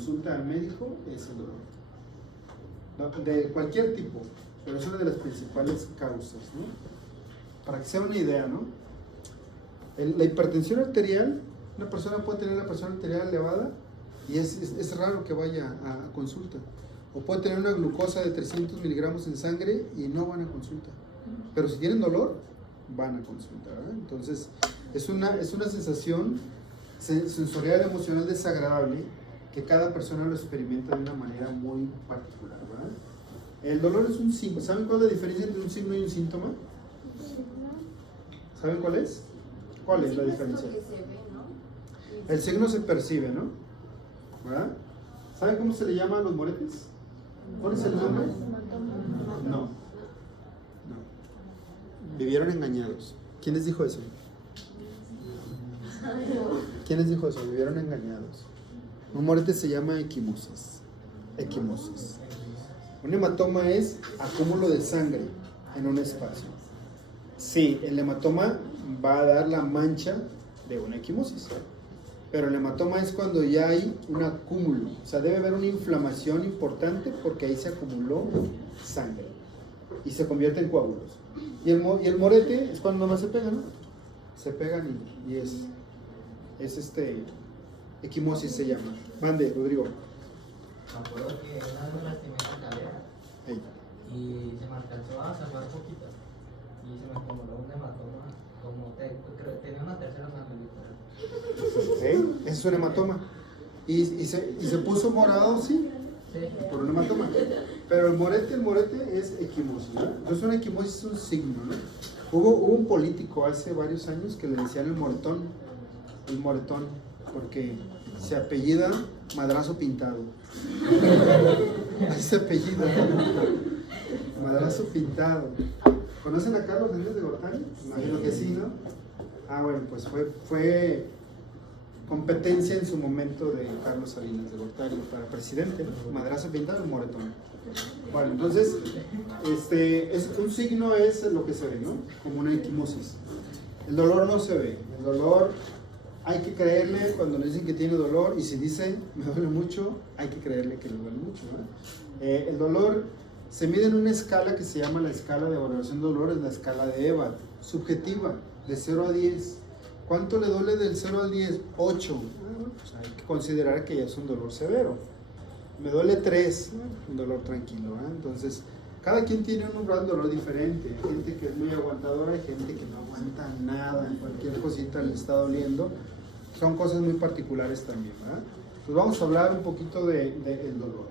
consulta al médico es el dolor. ¿No? De cualquier tipo, pero es una de las principales causas, ¿no? Para que sea una idea, ¿no? La hipertensión arterial, una persona puede tener la presión arterial elevada y es raro que vaya a consulta. O puede tener una glucosa de 300 miligramos en sangre y no van a consulta. Pero si tienen dolor, van a consulta, ¿verdad? Entonces, es una sensación sensorial, emocional desagradable que cada persona lo experimenta de una manera muy particular, ¿verdad? El dolor es un síntoma. ¿Saben cuál es la diferencia entre un signo y un síntoma? ¿Saben cuál es? ¿Cuál es la diferencia? El signo se percibe, ¿no? ¿Verdad? ¿Saben cómo se le llama a los moretes? ¿Cuál es el nombre? No. Vivieron engañados. ¿Quién les dijo eso? ¿Quién les dijo eso? Vivieron engañados. Un morete se llama equimosis. Equimosis. Un hematoma es acúmulo de sangre en un espacio. Sí, el hematoma va a dar la mancha de una equimosis. Pero el hematoma es cuando ya hay un acúmulo. O sea, debe haber una inflamación importante porque ahí se acumuló sangre y se convierte en coágulos. Y el morete es cuando nomás se pegan, ¿no? Se pegan y es equimosis se llama. Mande, Rodrigo. Me acuerdo que una vez me lastimé la cadera. Hey. Y se me alcanzó a salvar poquito. Y se me acumuló un hematoma. Creo que tenía una tercera sangre. ¿Sí? Ese es un hematoma. Y se puso morado, sí, por un hematoma. Pero el morete es equimosis, ¿no? Entonces una equimosis es un signo, ¿no? Hubo un político hace varios años que le decían el moretón, porque se apellida Madrazo Pintado. Ahí se apellida, Madrazo Pintado. ¿Conocen a Carlos Salinas de Gortari? Imagino que sí, ¿no? Ah, bueno, pues fue competencia en su momento de Carlos Salinas de Gortari para presidente, ¿no? Madrazo Pintado y moretón. Bueno, entonces, un signo es lo que se ve, ¿no? Como una equimosis. El dolor no se ve. El dolor hay que creerle cuando le dicen que tiene dolor, y si dice me duele mucho, hay que creerle que le duele mucho, ¿no? El dolor se mide en una escala que se llama la escala de valoración de dolor, es la escala de EVA, subjetiva, de 0 a 10. ¿Cuánto le duele del 0 al 10? 8. Pues hay que considerar que ya es un dolor severo. Me duele 3, un dolor tranquilo, ¿eh? Entonces, cada quien tiene un umbral de dolor diferente. Hay gente que es muy aguantadora, hay gente que no aguanta nada, cualquier cosita le está doliendo. Son cosas muy particulares también, ¿verdad? Pues vamos a hablar un poquito del dolor.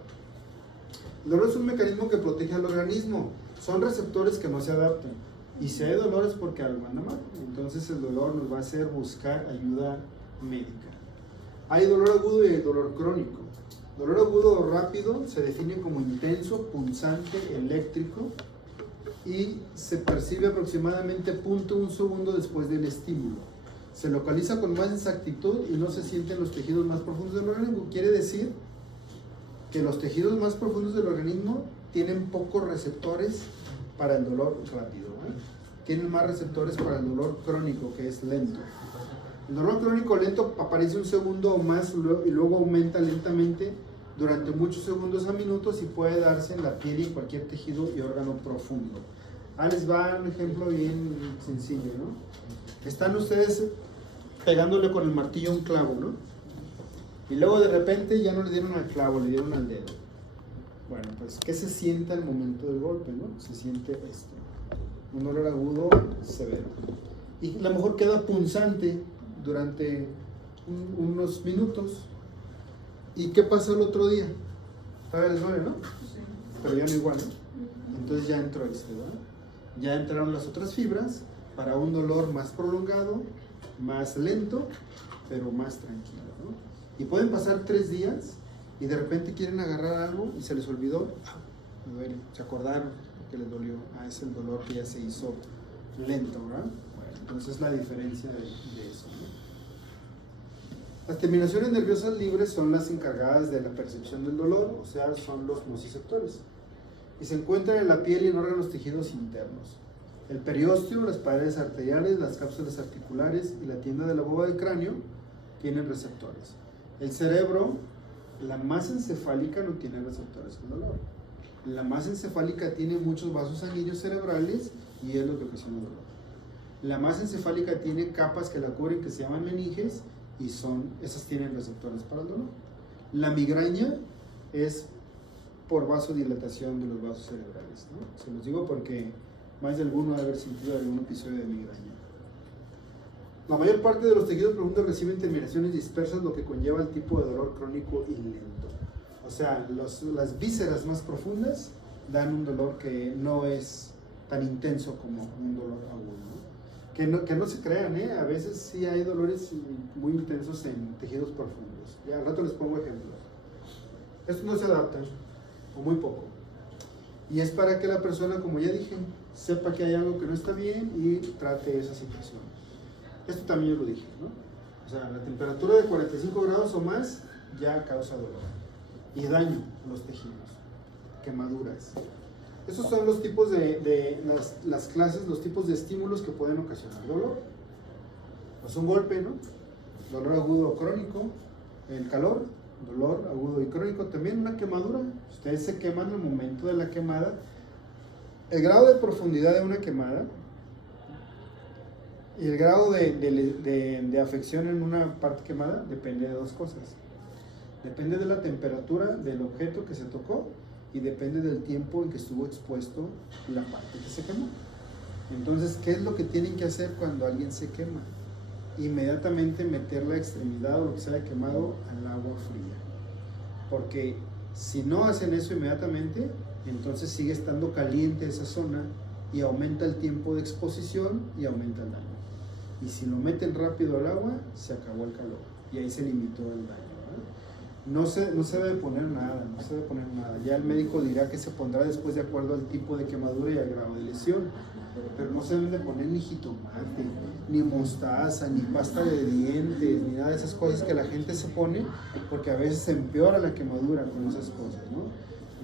El dolor es un mecanismo que protege al organismo. Son receptores que no se adaptan. Y si hay dolor es porque algo anda mal. Entonces el dolor nos va a hacer buscar ayuda médica. Hay dolor agudo y hay dolor crónico. Dolor agudo rápido se define como intenso, punzante, eléctrico y se percibe aproximadamente 0.1 segundo después del estímulo. Se localiza con más exactitud y no se siente en los tejidos más profundos del organismo. Quiere decir que los tejidos más profundos del organismo tienen pocos receptores para el dolor rápido, ¿eh? Tienen más receptores para el dolor crónico, que es lento. El dolor crónico lento aparece un segundo o más y luego aumenta lentamente durante muchos segundos a minutos y puede darse en la piel y en cualquier tejido y órgano profundo. Les va un ejemplo bien sencillo, ¿no? Están ustedes pegándole con el martillo un clavo, ¿no? Y luego de repente ya no le dieron al clavo, le dieron al dedo. Bueno, pues, ¿qué se siente al momento del golpe, no? Se siente esto. Un dolor agudo severo. Y a lo mejor queda punzante durante unos minutos. ¿Y qué pasa el otro día? Todavía les duele, ¿no? Sí. Pero ya no igual, ¿no? Entonces ya entró ¿verdad? Ya entraron las otras fibras para un dolor más prolongado, más lento, pero más tranquilo, ¿no? Y pueden pasar 3 días y de repente quieren agarrar algo y se les olvidó, me duele, se acordaron que les dolió, es el dolor que ya se hizo lento, ¿verdad? Bueno, entonces es la diferencia de eso, ¿no? Las terminaciones nerviosas libres son las encargadas de la percepción del dolor, o sea, son los nociceptores, y se encuentran en la piel y en órganos tejidos internos. El periósteo, las paredes arteriales, las cápsulas articulares y la tienda de la boba del cráneo tienen receptores. El cerebro La masa encefálica no tiene receptores al dolor. La masa encefálica tiene muchos vasos sanguíneos cerebrales y es lo que ocasiona el dolor. La masa encefálica tiene capas que la cubren que se llaman meninges y esas tienen receptores para el dolor. La migraña es por vasodilatación de los vasos cerebrales, ¿no? Se los digo porque más de alguno debe haber sentido algún episodio de migraña. La mayor parte de los tejidos profundos reciben terminaciones dispersas, lo que conlleva el tipo de dolor crónico y lento. O sea, las vísceras más profundas dan un dolor que no es tan intenso como un dolor agudo, ¿no? Que no se crean, a veces sí hay dolores muy intensos en tejidos profundos. Ya al rato les pongo ejemplos. Estos no se adaptan, o muy poco. Y es para que la persona, como ya dije, sepa que hay algo que no está bien y trate esa situación. Esto también yo lo dije, ¿no? O sea, la temperatura de 45 grados o más ya causa dolor y daño a los tejidos, quemaduras. Estos son los tipos de las clases, los tipos de estímulos que pueden ocasionar dolor. Pues un golpe, ¿no? Dolor agudo o crónico, el calor, dolor agudo y crónico, también una quemadura. Ustedes se queman al momento de la quemada. El grado de profundidad de una quemada y el grado de afección en una parte quemada depende de dos cosas. Depende de la temperatura del objeto que se tocó y depende del tiempo en que estuvo expuesto la parte que se quemó. Entonces, ¿qué es lo que tienen que hacer cuando alguien se quema? Inmediatamente meter la extremidad o lo que se haya quemado al agua fría. Porque si no hacen eso inmediatamente, entonces sigue estando caliente esa zona y aumenta el tiempo de exposición y aumenta el daño. Y si lo meten rápido al agua, se acabó el calor y ahí se limitó el daño. No se debe poner nada, no se debe poner nada. Ya el médico dirá que se pondrá después de acuerdo al tipo de quemadura y al grado de lesión. Pero no se deben de poner ni jitomate, ni mostaza, ni pasta de dientes, ni nada de esas cosas que la gente se pone, porque a veces se empeora la quemadura con esas cosas, ¿no?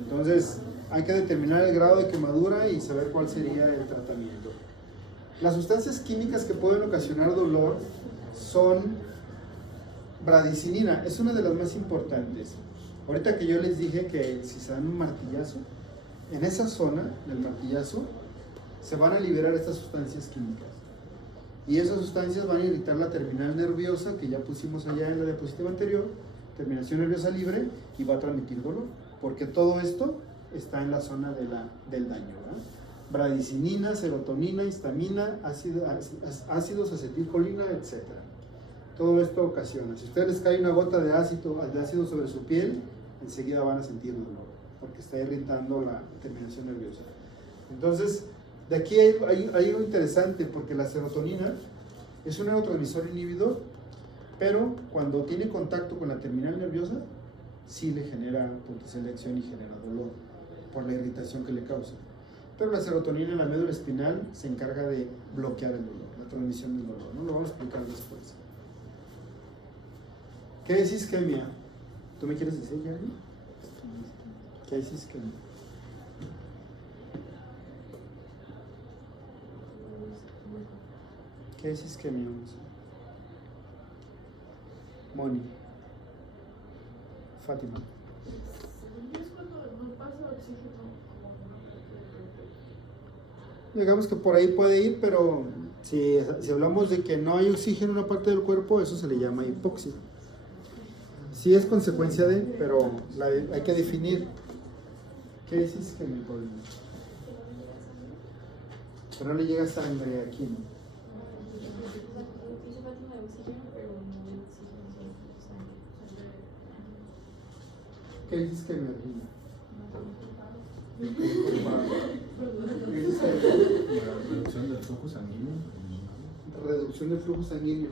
Entonces hay que determinar el grado de quemadura y saber cuál sería el tratamiento. Las sustancias químicas que pueden ocasionar dolor son bradicinina, es una de las más importantes. Ahorita que yo les dije que si se dan un martillazo, en esa zona del martillazo se van a liberar estas sustancias químicas. Y esas sustancias van a irritar la terminal nerviosa que ya pusimos allá en la diapositiva anterior, terminación nerviosa libre, y va a transmitir dolor, porque todo esto está en la zona del daño, ¿verdad? Bradicinina, serotonina, histamina, ácidos, acetilcolina, etc. Todo esto ocasiona. Si a ustedes les cae una gota de ácido sobre su piel, enseguida van a sentir dolor, porque está irritando la terminación nerviosa. Entonces, de aquí hay algo interesante, porque la serotonina es un neurotransmisor inhibidor, pero cuando tiene contacto con la terminal nerviosa, sí le genera potencial de acción y genera dolor por la irritación que le causa. Pero la serotonina en la médula espinal se encarga de bloquear el dolor, la transmisión del dolor, ¿no? Lo vamos a explicar después. ¿Qué es isquemia? ¿Tú me quieres decir, Jeremy? ¿Qué es isquemia? ¿Qué es isquemia? Moni. Fátima. Es cuando no pasa oxígeno. Digamos que por ahí puede ir, pero si hablamos de que no hay oxígeno en una parte del cuerpo, eso se le llama hipoxia. Sí es consecuencia de, pero hay que definir qué es isquemia. Pero no le llega sangre aquí, ¿no? ¿Qué es isquemia? Reducción del flujo sanguíneo. Reducción del flujo sanguíneo.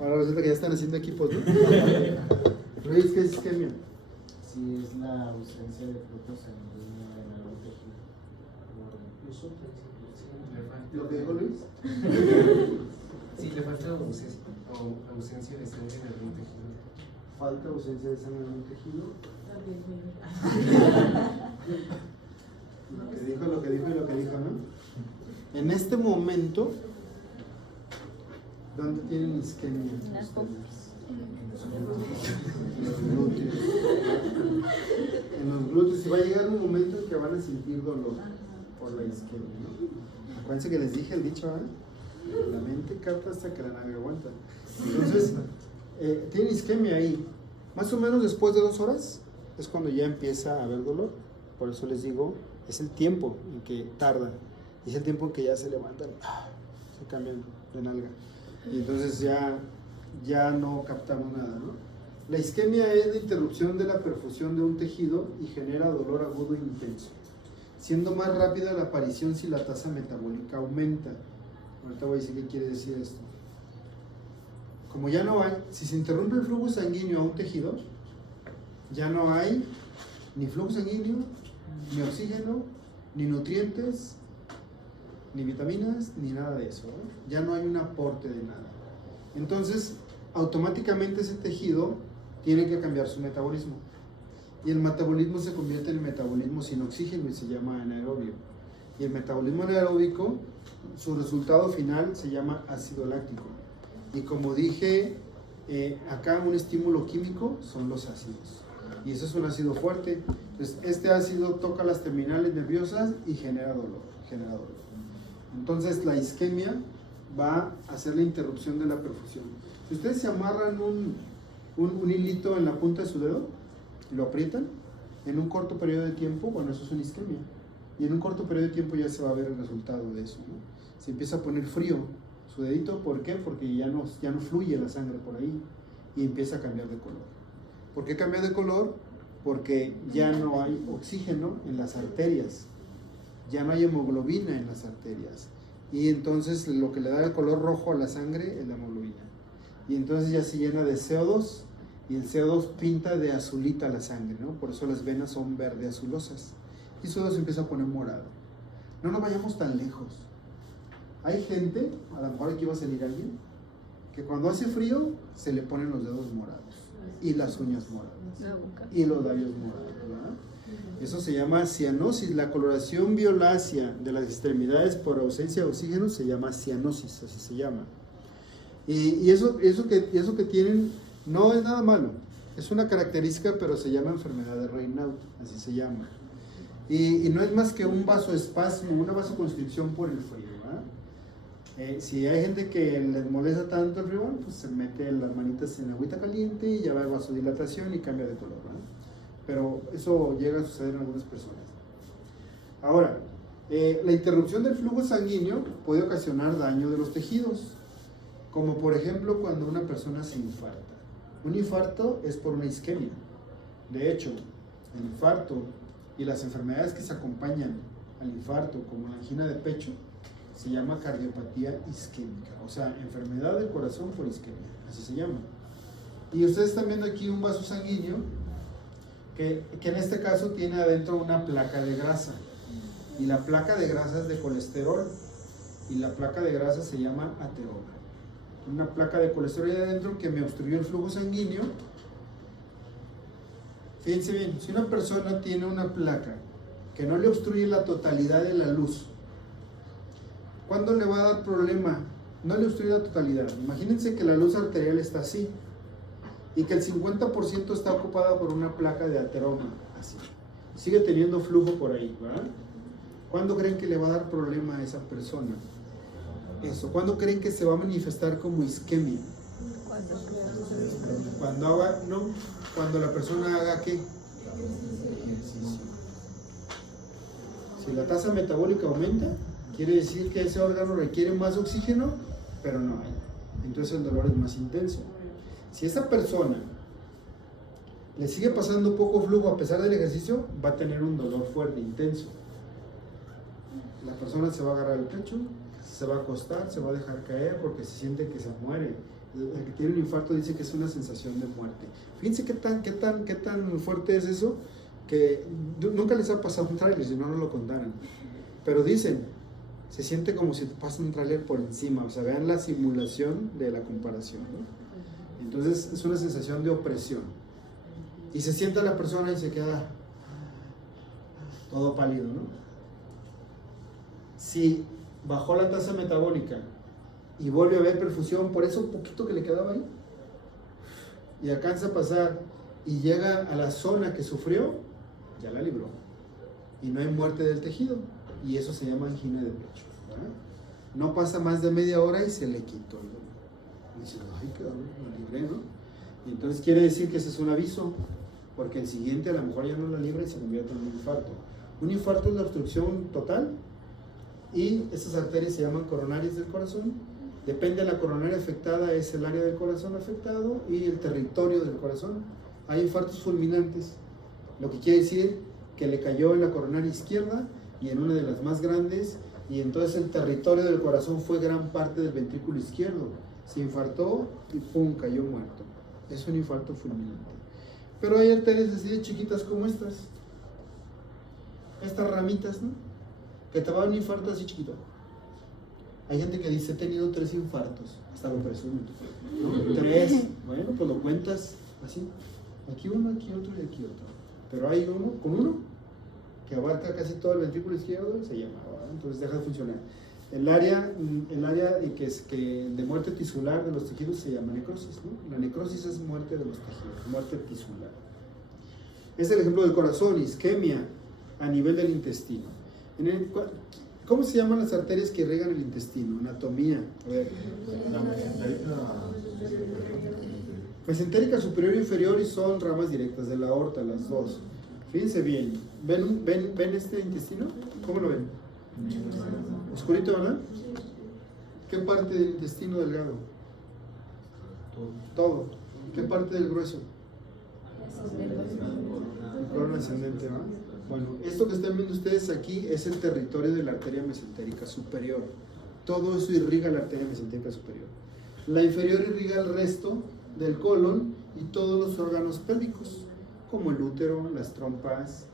Ahora resulta que ya están haciendo equipos, ¿no? Luis, ¿qué es isquemia? Sí, es la ausencia de flujo sanguíneo en algún tejido. ¿Lo que dijo Luis? Sí, le falta ausencia de sangre en algún tejido. Falta ausencia de sangre en un tejido. Lo que dijo, ¿no? En este momento, ¿dónde tienen isquemia? Las pompas. En los glúteos. En los glúteos. Y va a llegar un momento en que van a sentir dolor por la isquemia, ¿no? Acuérdense que les dije el dicho, ¿eh? La mente capta hasta que la nave aguanta. Entonces, tiene isquemia ahí. Más o menos después de 2 horas es cuando ya empieza a haber dolor. Por eso les digo, es el tiempo en que tarda. Es el tiempo en que ya se levantan, se cambian de nalga. Y entonces ya no captamos nada, ¿no? La isquemia es la interrupción de la perfusión de un tejido y genera dolor agudo e intenso, siendo más rápida la aparición si la tasa metabólica aumenta. Ahorita voy a decir qué quiere decir esto. Como ya no hay, si se interrumpe el flujo sanguíneo a un tejido, ya no hay ni flujo sanguíneo, ni oxígeno, ni nutrientes, ni vitaminas, ni nada de eso, ¿no? Ya no hay un aporte de nada. Entonces, automáticamente ese tejido tiene que cambiar su metabolismo. Y el metabolismo se convierte en metabolismo sin oxígeno y se llama anaerobio. Y el metabolismo anaeróbico, su resultado final se llama ácido láctico. Y como dije, acá un estímulo químico son los ácidos. Y eso es un ácido fuerte. Entonces, este ácido toca las terminales nerviosas y genera dolor. Entonces, la isquemia va a hacer la interrupción de la perfusión. Si ustedes se amarran un hilito en la punta de su dedo y lo aprietan, en un corto periodo de tiempo, bueno, eso es una isquemia. Y en un corto periodo de tiempo ya se va a ver el resultado de eso, ¿no? Se empieza a poner frío su dedito. ¿Por qué? Porque ya no fluye la sangre por ahí y empieza a cambiar de color. ¿Por qué cambia de color? Porque ya no hay oxígeno en las arterias, ya no hay hemoglobina en las arterias, y entonces lo que le da el color rojo a la sangre es la hemoglobina, y entonces ya se llena de CO2, y el CO2 pinta de azulita la sangre, ¿no? Por eso las venas son verde azulosas, y eso se empieza a poner morado. No nos vayamos tan lejos. Hay gente, a lo mejor aquí va a salir alguien, que cuando hace frío se le ponen los dedos morados y las uñas moradas y los labios morados, ¿verdad? Eso se llama cianosis. La coloración violácea de las extremidades por ausencia de oxígeno se llama cianosis, así se llama. Y eso que tienen no es nada malo, es una característica, pero se llama enfermedad de Raynaud, así se llama. Y no es más que un vasoespasmo, una vasoconstricción por el frío, ¿verdad? Si hay gente que les molesta tanto el frío, pues se mete las manitas en agüita caliente y ya va a vasodilatación y cambia de color, ¿verdad? Pero eso llega a suceder en algunas personas. Ahora, la interrupción del flujo sanguíneo puede ocasionar daño de los tejidos, como por ejemplo cuando una persona se infarta. Un infarto es por una isquemia. De hecho, el infarto y las enfermedades que se acompañan al infarto, como la angina de pecho, se llama cardiopatía isquémica, o sea, enfermedad del corazón por isquemia, así se llama. Y ustedes están viendo aquí un vaso sanguíneo que en este caso tiene adentro una placa de grasa, y la placa de grasa es de colesterol, y la placa de grasa se llama ateroma. Una placa de colesterol ahí adentro que me obstruyó el flujo sanguíneo. Fíjense bien, si una persona tiene una placa que no le obstruye la totalidad de la luz, ¿cuándo le va a dar problema? No le obstruye la totalidad. Imagínense que la luz arterial está así y que el 50% está ocupada por una placa de ateroma, así. Sigue teniendo flujo por ahí, ¿verdad? ¿Cuándo creen que le va a dar problema a esa persona? Eso. ¿Cuándo creen que se va a manifestar como isquemia? Cuando la persona haga ¿qué? Ejercicio. Si la tasa metabólica aumenta, quiere decir que ese órgano requiere más oxígeno, pero no hay. Entonces el dolor es más intenso. Si esa persona le sigue pasando poco flujo a pesar del ejercicio, va a tener un dolor fuerte, intenso. La persona se va a agarrar el pecho, se va a acostar, se va a dejar caer porque se siente que se muere. El que tiene un infarto dice que es una sensación de muerte. Fíjense qué tan fuerte es eso, que nunca les ha pasado un tráiler, si no lo contaran. Pero dicen, se siente como si te pasa un tráiler por encima. O sea, vean la simulación de la comparación, ¿no? Entonces es una sensación de opresión. Y se sienta la persona y se queda todo pálido, ¿no? Si bajó la tasa metabólica y vuelve a haber perfusión por eso poquito que le quedaba ahí, y alcanza a pasar y llega a la zona que sufrió, ya la libró. Y no hay muerte del tejido. Y eso se llama angina de pecho, ¿verdad? No pasa más de media hora y se le quitó el dolor. Y dice, ay, qué dolor, la libré, ¿no? Y entonces quiere decir que ese es un aviso, porque el siguiente a lo mejor ya no la libra y se convierte en un infarto. Un infarto es la obstrucción total y estas arterias se llaman coronarias del corazón. Depende de la coronaria afectada, es el área del corazón afectado y el territorio del corazón. Hay infartos fulminantes, lo que quiere decir que le cayó en la coronaria izquierda y en una de las más grandes, y entonces el territorio del corazón fue gran parte del ventrículo izquierdo. Se infartó y pum, cayó muerto. Es un infarto fulminante. Pero hay arterias así de chiquitas como estas ramitas, ¿no? Que te va a dar un infarto así chiquito. Hay gente que dice, he tenido 3 infartos, hasta lo presumen, ¿no? 3, bueno, pues lo cuentas así, aquí uno, aquí otro y aquí otro. Pero hay uno, con uno, que abarca casi todo el ventrículo izquierdo y se llama, ¿verdad? Entonces deja de funcionar. El área de muerte tisular de los tejidos se llama necrosis, ¿no? La necrosis es muerte de los tejidos, muerte tisular. Es el ejemplo del corazón, isquemia a nivel del intestino. ¿Cómo se llaman las arterias que irrigan el intestino? Anatomía. A ver. Mesentérica superior e inferior y son ramas directas de la aorta, las dos. Fíjense bien. ¿Ven este intestino? ¿Cómo lo ven? Oscurito, ¿verdad? ¿Qué parte del intestino delgado? Todo. ¿Qué parte del grueso? El colon ascendente, ¿verdad? Bueno, esto que están viendo ustedes aquí es el territorio de la arteria mesentérica superior. Todo eso irriga la arteria mesentérica superior. La inferior irriga el resto del colon y todos los órganos pélvicos, como el útero, las trompas,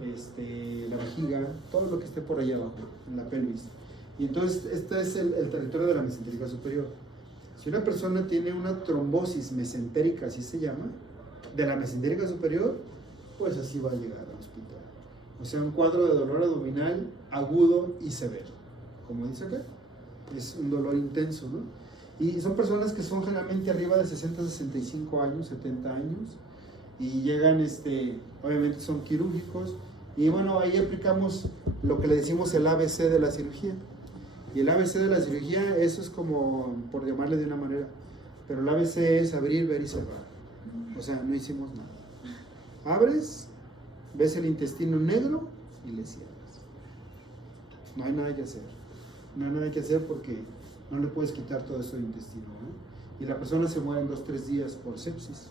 la vejiga, todo lo que esté por ahí abajo, en la pelvis. Y entonces este es el territorio de la mesentérica superior. Si una persona tiene una trombosis mesentérica, así se llama, de la mesentérica superior, pues así va a llegar al hospital. O sea, un cuadro de dolor abdominal agudo y severo. Como dice acá, es un dolor intenso, ¿no? Y son personas que son generalmente arriba de 60, 65 años, 70 años, y llegan, obviamente son quirúrgicos, y bueno, ahí aplicamos lo que le decimos el ABC de la cirugía. Y el ABC de la cirugía, eso es como, por llamarle de una manera, pero el ABC es abrir, ver y cerrar. O sea, no hicimos nada. Abres, ves el intestino negro y le cierras. No hay nada que hacer. No hay nada que hacer porque no le puedes quitar todo eso del intestino, ¿no? Y la persona se muere en 2-3 días por sepsis.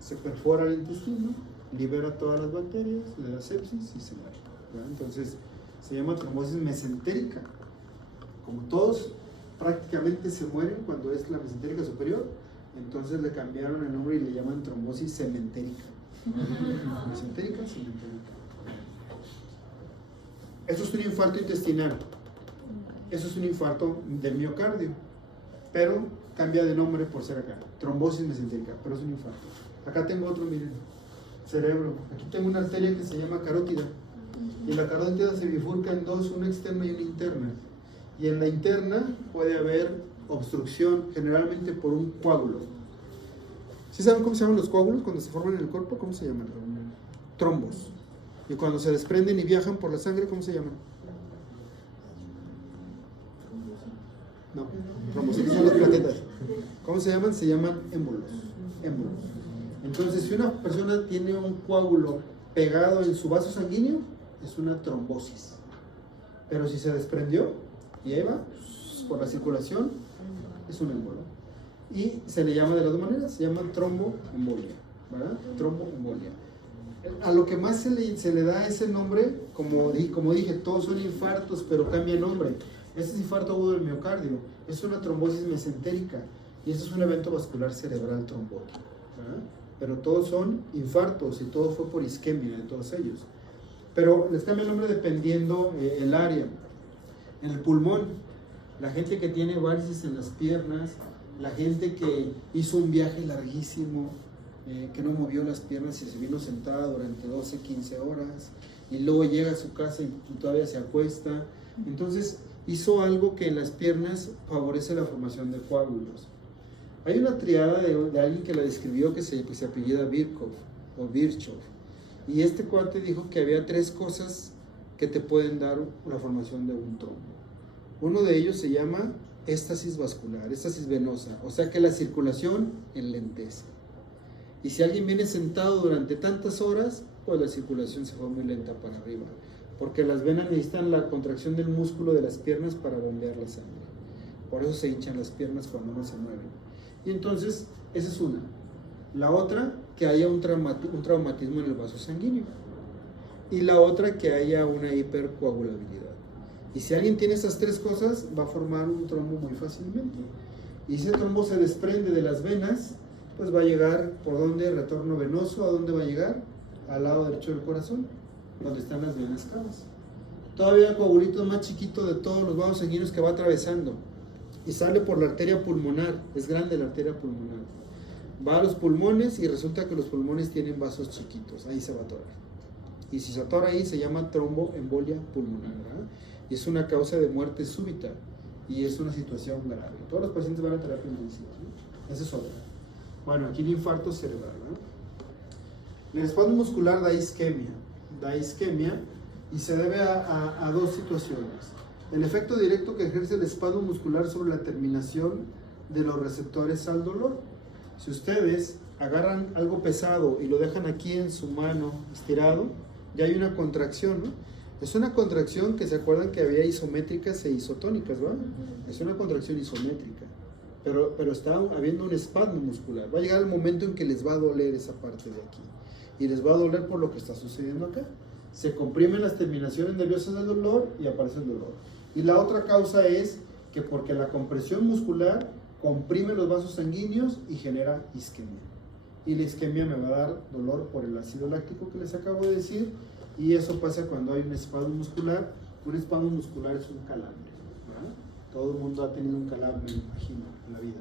Se perfora el intestino, libera todas las bacterias, le da sepsis y se muere, ¿verdad? Entonces se llama trombosis mesentérica. Como todos prácticamente se mueren cuando es la mesentérica superior, entonces le cambiaron el nombre y le llaman trombosis cementérica. Mesentérica, cementérica. Esto es un infarto intestinal. Eso es un infarto del miocardio, pero cambia de nombre por ser acá. Trombosis mesentérica, pero es un infarto. Acá tengo otro, miren, cerebro. Aquí tengo una arteria que se llama carótida. Y la carótida se bifurca en dos, una externa y una interna. Y en la interna puede haber obstrucción, generalmente por un coágulo. ¿Sí saben cómo se llaman los coágulos cuando se forman en el cuerpo? ¿Cómo se llaman? Trombos. Y cuando se desprenden y viajan por la sangre, ¿cómo se llaman? No, trombocitos son las plaquetas. ¿Cómo se llaman? Se llaman émbolos. Émbolos. Entonces, si una persona tiene un coágulo pegado en su vaso sanguíneo, es una trombosis. Pero si se desprendió y ahí va, por la circulación, es un émbolo. Y se le llama de las dos maneras, se llama tromboembolia, ¿verdad? Tromboembolia. A lo que más se le da ese nombre, como dije, todos son infartos, pero cambia el nombre. Este es infarto agudo del miocardio, es una trombosis mesentérica y este es un evento vascular cerebral trombótico, ¿verdad? Pero todos son infartos y todo fue por isquemia de todos ellos. Pero les cambia el nombre dependiendo el área. En el pulmón, la gente que tiene varices en las piernas, la gente que hizo un viaje larguísimo, que no movió las piernas y se vino sentada durante 12, 15 horas y luego llega a su casa y todavía se acuesta, entonces hizo algo que en las piernas favorece la formación de coágulos. Hay una triada de alguien que la describió que se apellida Virchow o Virchow. Y este cuate dijo que había 3 cosas que te pueden dar la formación de un trombo. Uno de ellos se llama éstasis vascular, éstasis venosa, o sea que la circulación enlentece. Y si alguien viene sentado durante tantas horas, pues la circulación se va muy lenta para arriba, porque las venas necesitan la contracción del músculo de las piernas para bombear la sangre. Por eso se hinchan las piernas cuando no se mueven. Y entonces, esa es una. La otra, que haya un traumatismo en el vaso sanguíneo. Y la otra, que haya una hipercoagulabilidad. Y si alguien tiene esas 3 cosas, va a formar un trombo muy fácilmente. Y si ese trombo se desprende de las venas, pues va a llegar, ¿por dónde? Retorno venoso, ¿a dónde va a llegar? Al lado derecho del corazón, donde están las venas cavas. Todavía el coagulito más chiquito de todos los vasos sanguíneos que va atravesando. Y sale por la arteria pulmonar, es grande la arteria pulmonar. Va a los pulmones y resulta que los pulmones tienen vasos chiquitos, ahí se va a atorar. Y si se atora ahí se llama tromboembolia pulmonar, ¿verdad? Y es una causa de muerte súbita y es una situación grave. Todos los pacientes van a terapia intensiva, ¿no? Esa es otra. Bueno, aquí el infarto cerebral, ¿verdad? El espasmo muscular da isquemia y se debe a 2 situaciones. El efecto directo que ejerce el espasmo muscular sobre la terminación de los receptores al dolor. Si ustedes agarran algo pesado y lo dejan aquí en su mano estirado, ya hay una contracción, ¿no? Es una contracción que se acuerdan que había isométricas e isotónicas, ¿verdad? Es una contracción isométrica, pero está habiendo un espasmo muscular. Va a llegar el momento en que les va a doler esa parte de aquí. Y les va a doler por lo que está sucediendo acá. Se comprimen las terminaciones nerviosas del dolor y aparece el dolor. Y la otra causa es que porque la compresión muscular comprime los vasos sanguíneos y genera isquemia. Y la isquemia me va a dar dolor por el ácido láctico que les acabo de decir. Y eso pasa cuando hay un espasmo muscular. Un espasmo muscular es un calambre, ¿verdad? Todo el mundo ha tenido un calambre, me imagino, en la vida.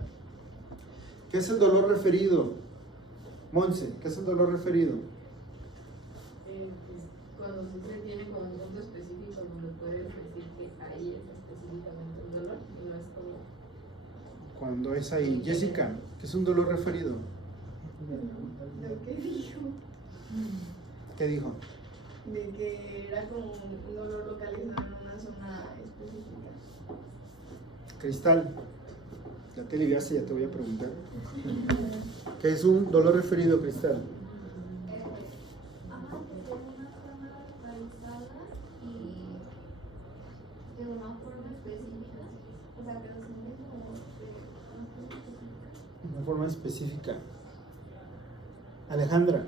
¿Qué es el dolor referido? Monse, ¿qué es el dolor referido? Pues, cuando se tiene como un punto específico donde puedes decir que ahí es específicamente el dolor, y no es como... Cuando es ahí. Jessica, ¿qué es un dolor referido? Lo que dijo, ¿Qué dijo? de que era como un dolor localizado en una zona específica. Cristal, ya te aliviaste, ya te voy a preguntar. ¿Qué es un dolor referido, Cristal? Que tengo una zona localizada y de una forma específica, o sea, que lo sientes como de Una forma específica. Alejandra,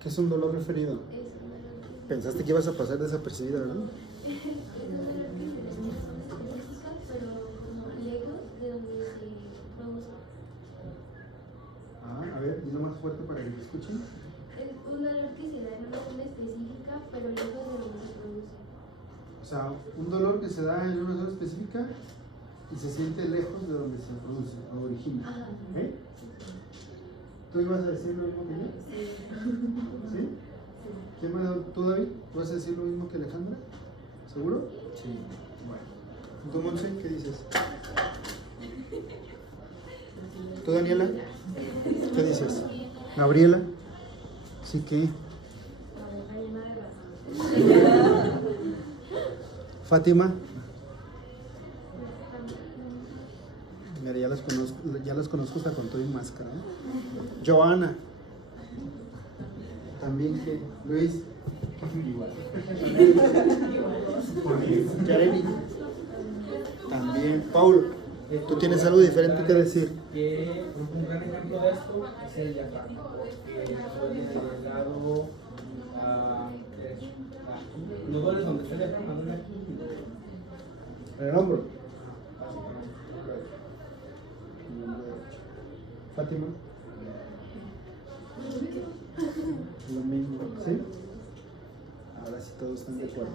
¿qué es un dolor referido? es un dolor que Pensaste que ibas a pasar desapercibida, ¿verdad? es un dolor que tiene una zona específica, pero como lejos de donde se produce. A ver, dilo más fuerte para que te escuchen. Es un dolor que se da en una zona específica, pero lejos de donde se produce. O sea, un dolor que se da en una zona específica y se siente lejos de donde se produce o origina. Ajá. ¿Eh? ¿Tú ibas a decir lo mismo que yo? ¿Sí? ¿Quién más? ¿Tú, David? ¿Tú vas a decir lo mismo que Alejandra? ¿Seguro? Sí. Bueno. ¿Tú, Monse, qué dices? ¿Tú, Daniela? ¿Qué dices? ¿Gabriela? ¿Sí qué? ¿Fátima? Mira, ya las conozco hasta con todo y máscara, ¿eh? Joana. También que Luis. Igual. Yareli. También. Paul, ¿tú tienes algo diferente que decir? Que un gran ejemplo de esto es el diafragma. Del lado derecho. Los dueles donde está el diafragma, duele aquí. En el hombro. Fátima. Lo mismo, ¿sí? Ahora sí todos están de acuerdo.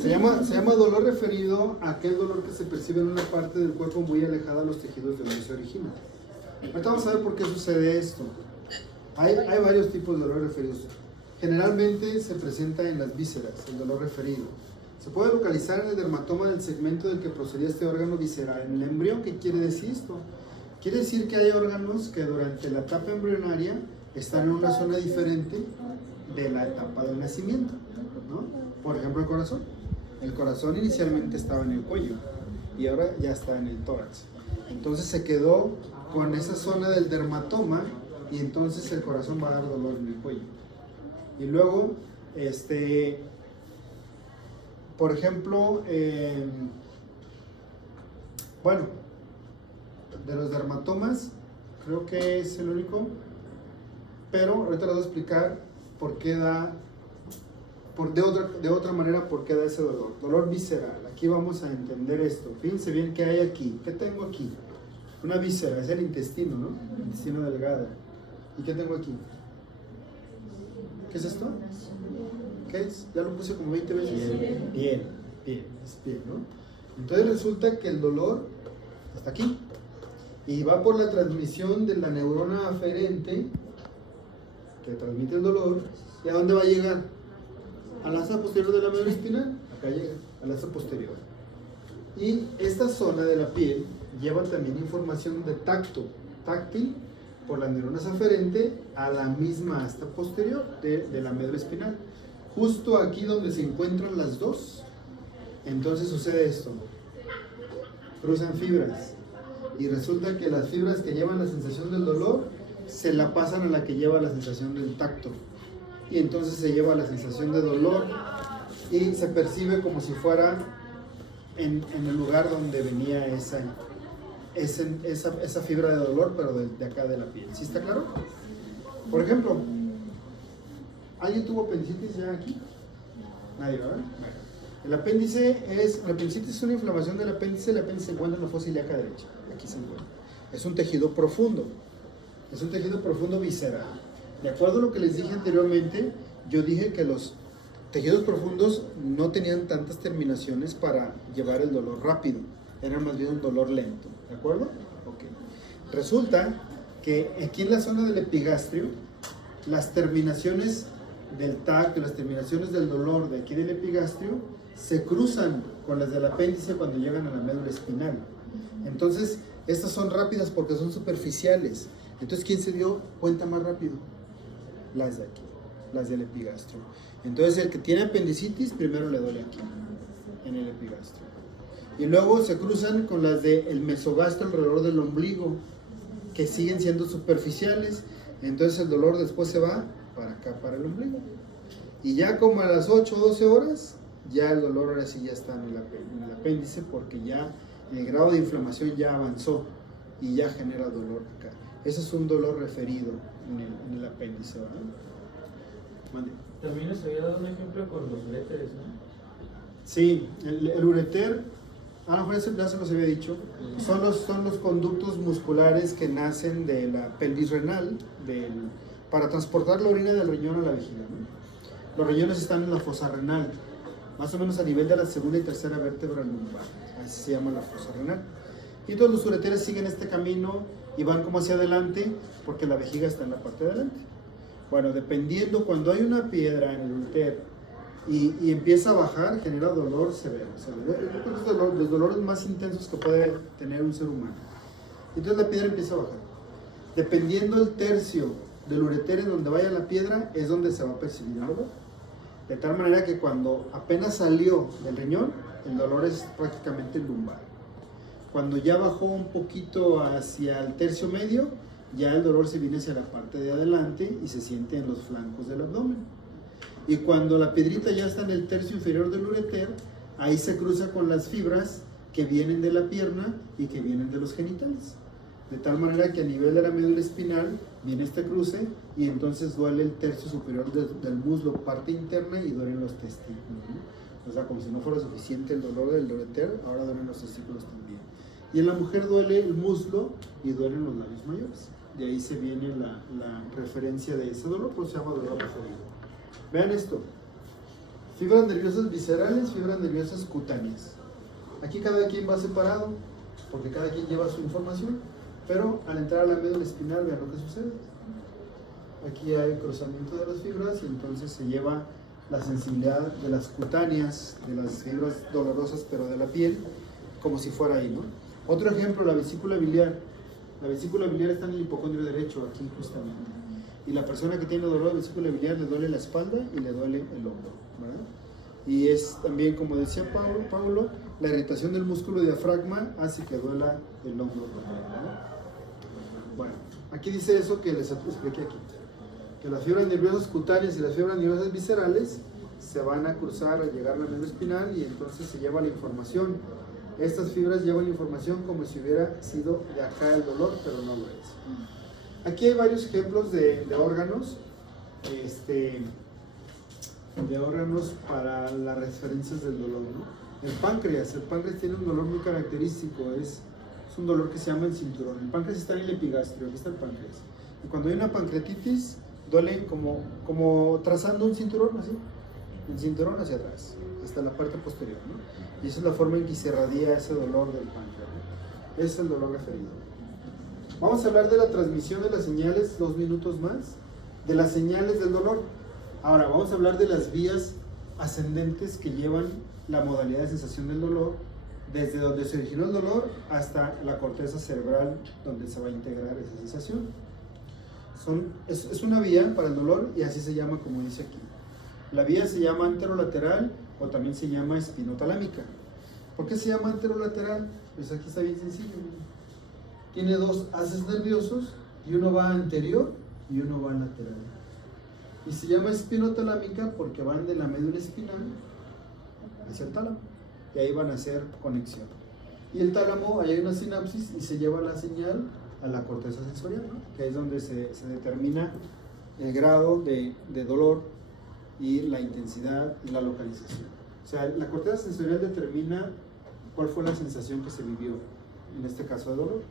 Se llama dolor referido a aquel dolor que se percibe en una parte del cuerpo muy alejada de los tejidos de donde se origina. Ahorita vamos a ver por qué sucede esto. Hay varios tipos de dolor referidos. Generalmente se presenta en las vísceras, el dolor referido. Se puede localizar en el dermatoma del segmento del que procedía este órgano visceral en el embrión. ¿Qué quiere decir esto? Quiere decir que hay órganos que durante la etapa embrionaria están en una zona diferente de la etapa del nacimiento, ¿no? Por ejemplo, el corazón. El corazón inicialmente estaba en el cuello y ahora ya está en el tórax. Entonces se quedó con esa zona del dermatoma y entonces el corazón va a dar dolor en el cuello. Y luego, por ejemplo, bueno, de los dermatomas, creo que es el único, pero ahorita les voy a explicar por qué da, de otra manera, por qué da ese dolor. Dolor visceral. Aquí vamos a entender esto. Fíjense bien qué hay aquí. ¿Qué tengo aquí? Una víscera, es el intestino, ¿no? El intestino delgado. ¿Y qué tengo aquí? ¿Qué es esto? ¿Qué es? Ya lo puse como 20 veces. Piel, es piel, ¿no? Entonces resulta que el dolor está aquí y va por la transmisión de la neurona aferente que transmite el dolor. ¿Y a dónde va a llegar? Al asa posterior de la médula espinal. Acá llega, al asa posterior. Y esta zona de la piel lleva también información de táctil, por las neuronas aferente a la misma asta posterior de la médula espinal. Justo aquí donde se encuentran las dos, entonces sucede esto. Cruzan fibras y resulta que las fibras que llevan la sensación del dolor se la pasan a la que lleva la sensación del tacto. Y entonces se lleva la sensación de dolor y se percibe como si fuera en el lugar donde venía esa fibra de dolor, pero de acá de la piel. ¿Sí está claro? Por ejemplo, ¿alguien tuvo apendicitis ya aquí? Nadie, ¿verdad? Bueno. La apendicitis es una inflamación del apéndice. El apéndice se encuentra en la fosa ilíaca derecha. Aquí se encuentra. Es un tejido profundo. Es un tejido profundo visceral. De acuerdo a lo que les dije anteriormente, yo dije que los tejidos profundos no tenían tantas terminaciones para llevar el dolor rápido. Era más bien un dolor lento. ¿De acuerdo? Ok. Resulta que aquí en la zona del epigastrio, las terminaciones del tacto, las terminaciones del dolor de aquí del epigastrio se cruzan con las del apéndice cuando llegan a la médula espinal. Entonces, estas son rápidas porque son superficiales. Entonces, ¿quién se dio cuenta más rápido? Las de aquí, las del epigastrio. Entonces, el que tiene apendicitis, primero le duele aquí, en el epigastrio. Y luego se cruzan con las del mesogastro alrededor del ombligo, que siguen siendo superficiales. Entonces, el dolor después se va para acá, para el ombligo. Y ya como a las 8 o 12 horas, ya el dolor ahora sí ya está en el apéndice, porque ya el grado de inflamación ya avanzó y ya genera dolor acá. Ese es un dolor referido en el apéndice, ¿verdad? Mande. También les había dado un ejemplo con los uréteres, ¿no? Sí, el ureter, a lo mejor ya se los había dicho, son los conductos musculares que nacen de la pelvis renal, para transportar la orina del riñón a la vejiga, ¿no? Los riñones están en la fosa renal, más o menos a nivel de la segunda y tercera vértebra lumbar, así se llama la fosa renal. Y todos los ureteres siguen este camino y van como hacia adelante porque la vejiga está en la parte de adelante. Bueno, dependiendo, cuando hay una piedra en el ureter y empieza a bajar, genera dolor severo. Es de los dolores más intensos que puede tener un ser humano. Entonces la piedra empieza a bajar. Dependiendo el tercio del ureter en donde vaya la piedra, es donde se va a percibir el dolor. De tal manera que cuando apenas salió del riñón, el dolor es prácticamente lumbar. Cuando ya bajó un poquito hacia el tercio medio, ya el dolor se viene hacia la parte de adelante y se siente en los flancos del abdomen. Y cuando la piedrita ya está en el tercio inferior del ureter, ahí se cruza con las fibras que vienen de la pierna y que vienen de los genitales. De tal manera que a nivel de la médula espinal viene este cruce y entonces duele el tercio superior del muslo, parte interna, y duelen los testículos, ¿no? O sea, como si no fuera suficiente el dolor del ureter, ahora duelen los testículos también. Y en la mujer duele el muslo y duelen los labios mayores. De ahí se viene la referencia de ese dolor, pues se llama dolor referido. Vean esto: fibras nerviosas viscerales, fibras nerviosas cutáneas. Aquí cada quien va separado porque cada quien lleva su información, pero al entrar a la médula espinal, vean lo que sucede. Aquí hay cruzamiento de las fibras y entonces se lleva la sensibilidad de las cutáneas, de las fibras dolorosas, pero de la piel, como si fuera ahí, ¿no? Otro ejemplo, la vesícula biliar. La vesícula biliar está en el hipocondrio derecho, aquí justamente. Y la persona que tiene dolor de vesícula biliar le duele la espalda y le duele el hombro, ¿verdad? Y es también, como decía Paulo, la irritación del músculo diafragma hace que duela el hombro también, ¿no? Bueno, aquí dice eso que les expliqué aquí. Que las fibras nerviosas cutáneas y las fibras nerviosas viscerales se van a cruzar al llegar a la médula espinal y entonces se lleva la información. Estas fibras llevan la información como si hubiera sido de acá el dolor, pero no lo es. Aquí hay varios ejemplos de órganos, de órganos para las referencias del dolor, ¿no? El páncreas tiene un dolor muy característico, es un dolor que se llama el cinturón. El páncreas está en el epigastrio, aquí está el páncreas. Y cuando hay una pancreatitis, duele como trazando un cinturón, así, el cinturón hacia atrás, hasta la parte posterior, ¿no? Y esa es la forma en que se irradia ese dolor del páncreas, ¿no? Ese es el dolor referido. Vamos a hablar de la transmisión de las señales, 2 minutos más, de las señales del dolor. Ahora, vamos a hablar de las vías ascendentes que llevan la modalidad de sensación del dolor, desde donde se originó el dolor hasta la corteza cerebral, donde se va a integrar esa sensación. Es una vía para el dolor y así se llama, como dice aquí. La vía se llama anterolateral o también se llama espinotalámica. ¿Por qué se llama anterolateral? Pues aquí está bien sencillo. Tiene 2 haces nerviosos y uno va anterior y uno va lateral. Y se llama espinotalámica porque van de la médula espinal hacia el tálamo y ahí van a hacer conexión. Y el tálamo, ahí hay una sinapsis y se lleva la señal a la corteza sensorial, ¿no? Que es donde se determina el grado de dolor y la intensidad y la localización. O sea, la corteza sensorial determina cuál fue la sensación que se vivió, en este caso de dolor.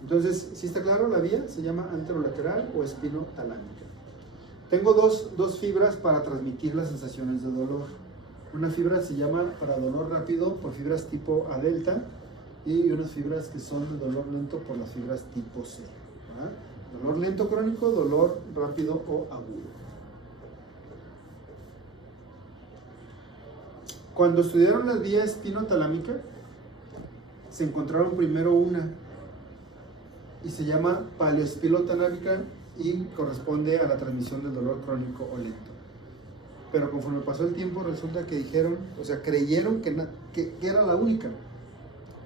Entonces, si está claro, la vía se llama anterolateral o espinotalámica. Tengo dos fibras para transmitir las sensaciones de dolor. Una fibra se llama para dolor rápido por fibras tipo A delta y unas fibras que son de dolor lento por las fibras tipo C, ¿verdad? Dolor lento crónico, dolor rápido o agudo. Cuando estudiaron la vía espinotalámica, se encontraron primero una y se llama paleoespinotalámica y corresponde a la transmisión del dolor crónico o lento. Pero conforme pasó el tiempo resulta que dijeron, o sea, creyeron que era la única.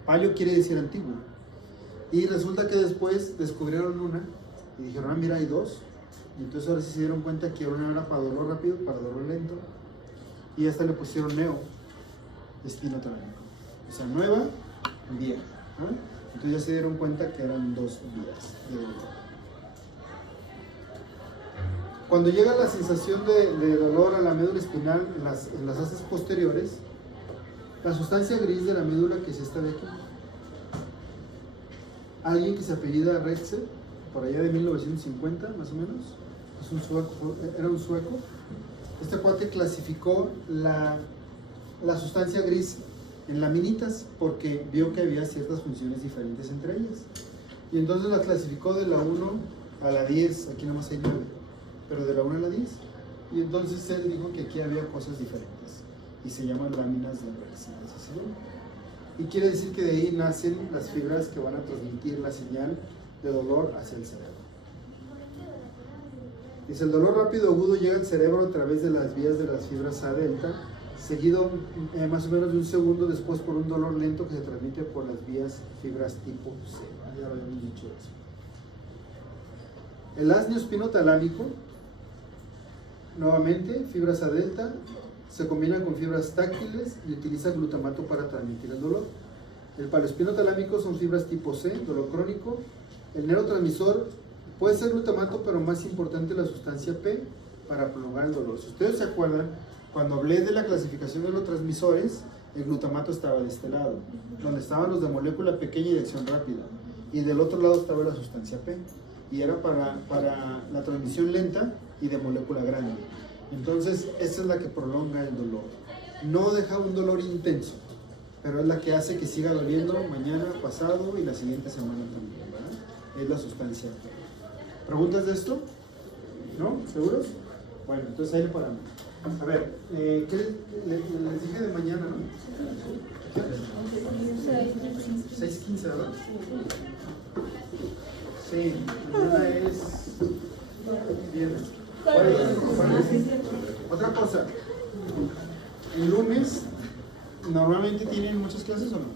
Paleo quiere decir antiguo. Y resulta que después descubrieron una y dijeron, mira, hay 2. Y entonces ahora sí se dieron cuenta que una era para dolor rápido, para dolor lento. Y esta le pusieron neo, espinotalámico. O sea, nueva, vieja. Entonces ya se dieron cuenta que eran 2 vías de dolor. Cuando llega la sensación de dolor a la médula espinal en las haces posteriores, la sustancia gris de la médula, que es esta de aquí, alguien que se apellida Retze, por allá de 1950 más o menos, es un sueco, era un sueco, este cuate clasificó la sustancia gris en laminitas porque vio que había ciertas funciones diferentes entre ellas. Y entonces las clasificó de la 1 a la 10, aquí nada más hay 9, pero de la 1 a la 10. Y entonces él dijo que aquí había cosas diferentes y se llaman láminas de Retze. Y quiere decir que de ahí nacen las fibras que van a transmitir la señal de dolor hacia el cerebro. Dice, el dolor rápido agudo llega al cerebro a través de las vías de las fibras A delta, seguido más o menos de un segundo después por un dolor lento que se transmite por las vías fibras tipo C. Ya lo habíamos dicho eso. El asnio espinotalámico, nuevamente, fibras A delta, se combina con fibras táctiles y utiliza glutamato para transmitir el dolor. El paleoespinotalámico son fibras tipo C, dolor crónico. El neurotransmisor puede ser glutamato, pero más importante la sustancia P para prolongar el dolor. Si ustedes se acuerdan, cuando hablé de la clasificación de los transmisores, el glutamato estaba de este lado, donde estaban los de molécula pequeña y de acción rápida. Y del otro lado estaba la sustancia P, y era para la transmisión lenta y de molécula grande. Entonces, esta es la que prolonga el dolor. No deja un dolor intenso, pero es la que hace que siga doliendo mañana, pasado y la siguiente semana también, ¿verdad? Es la sustancia P. ¿Preguntas de esto? ¿No? ¿Seguros? Bueno, entonces ahí le paramos. A ver, ¿qué les dije de mañana, no? 6:15, ¿verdad? Sí, mañana es viernes. Otra cosa, el lunes, ¿normalmente tienen muchas clases o no?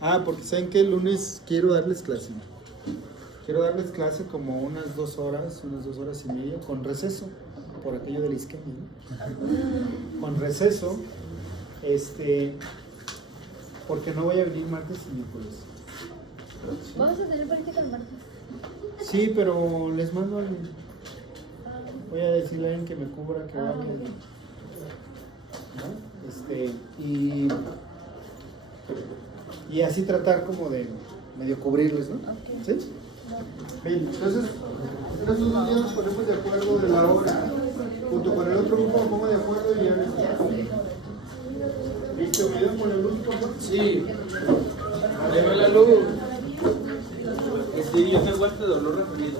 Ah, porque saben que el lunes quiero darles clase. Quiero darles clase como unas 2 horas y media, con receso, por aquello de la isquemia, ¿no? Con receso, porque no voy a venir martes y miércoles. Vamos a tener práctica el martes. Sí, pero les mando a alguien. Voy a decirle a alguien que me cubra, que vaya. ¿No? Y así tratar como de medio cubrirles, ¿no? ¿Sí? Bien, entonces, en estos 2 días nos ponemos de acuerdo de la hora. Junto con el otro grupo me pongo de acuerdo y ya ¿listo? ¿Me ayudan con la luz, por favor? Sí. Ahí va la luz. Sí, yo tengo este dolor referido.